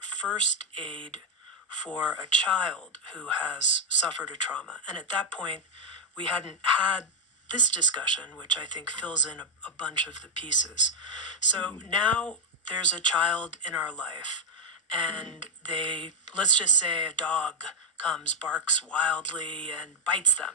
first aid for a child who has suffered a trauma. And at that point, we hadn't had this discussion, which I think fills in a bunch of the pieces. So now there's a child in our life, and let's just say a dog comes, barks wildly, and bites them.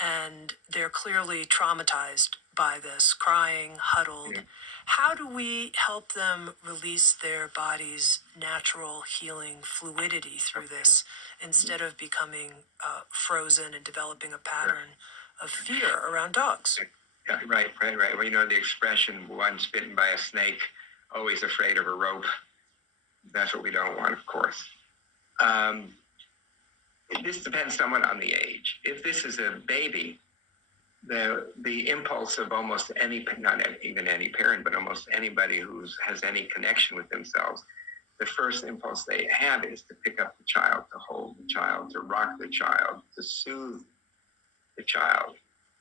And they're clearly traumatized by this, crying, huddled. How do we help them release their body's natural healing fluidity through this instead of becoming frozen and developing a pattern of fear around dogs? Yeah, right. Well, the expression, once bitten by a snake, always afraid of a rope. That's what we don't want, of course. This depends somewhat on the age. If this is a baby, the impulse of almost any, not even any parent, but almost anybody who has any connection with themselves, the first impulse they have is to pick up the child, to hold the child, to rock the child, to soothe the child.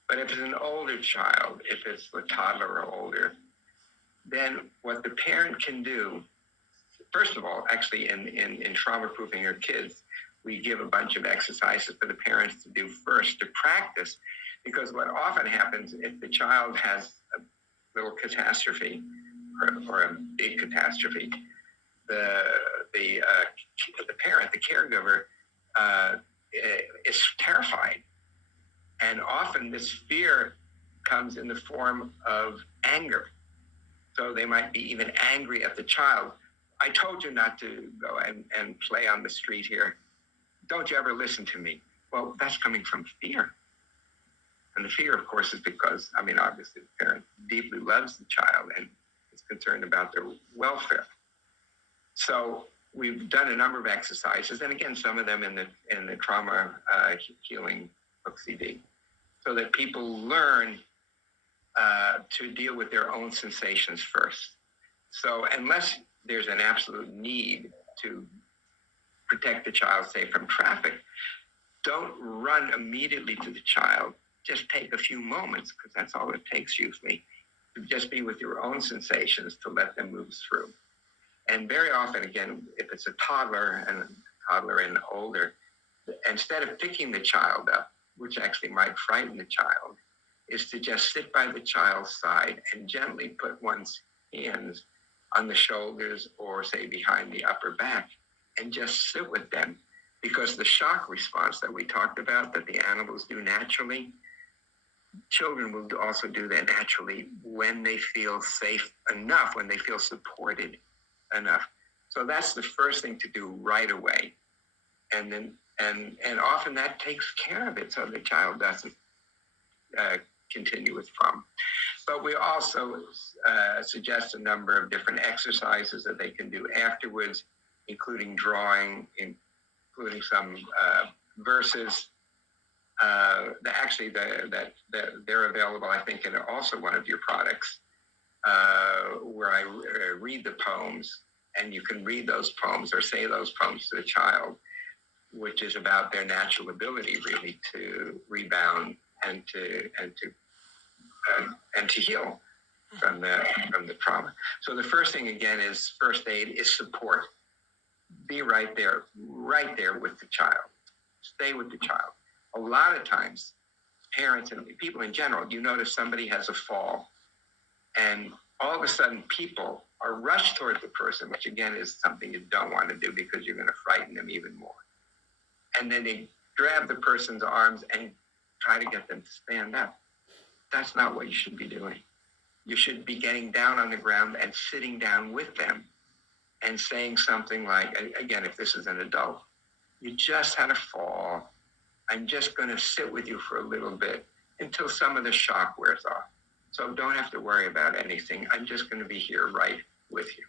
But if it's an older child, if it's a toddler or older, then what the parent can do, first of all, actually in trauma-proofing your kids, we give a bunch of exercises for the parents to do first, to practice, because what often happens if the child has a little catastrophe or a big catastrophe, the parent, the caregiver, is terrified. And often this fear comes in the form of anger. So they might be even angry at the child. I told you not to go and play on the street here. Don't you ever listen to me? Well, that's coming from fear. And the fear, of course, is because, obviously the parent deeply loves the child and is concerned about their welfare. So we've done a number of exercises, and again, some of them in the trauma healing book CD, so that people learn to deal with their own sensations first. So unless there's an absolute need to protect the child, say, from traffic, don't run immediately to the child. Just take a few moments, because that's all it takes usually, to just be with your own sensations, to let them move through. And very often, again, if it's a toddler and older, instead of picking the child up, which actually might frighten the child, is to just sit by the child's side and gently put one's hands on the shoulders or, say, behind the upper back, and just sit with them. Because the shock response that we talked about, that the animals do naturally, children will also do that naturally when they feel safe enough, when they feel supported enough. So that's the first thing to do right away. And then and often that takes care of it, so the child doesn't continue with trauma. But we also suggest a number of different exercises that they can do afterwards, including drawing, including some verses. They're available, I think, in also one of your products, where I read the poems, and you can read those poems or say those poems to the child, which is about their natural ability, really, to rebound and to heal from the trauma. So the first thing, again, is first aid is support. Be right there with the child. Stay with the child. A lot of times, parents and people in general, you notice somebody has a fall, and all of a sudden people are rushed toward the person, which again is something you don't want to do, because you're going to frighten them even more. And then they grab the person's arms and try to get them to stand up. That's not what you should be doing. You should be getting down on the ground and sitting down with them and saying something like, again, if this is an adult, you just had a fall. I'm just going to sit with you for a little bit until some of the shock wears off. So don't have to worry about anything. I'm just going to be here right with you.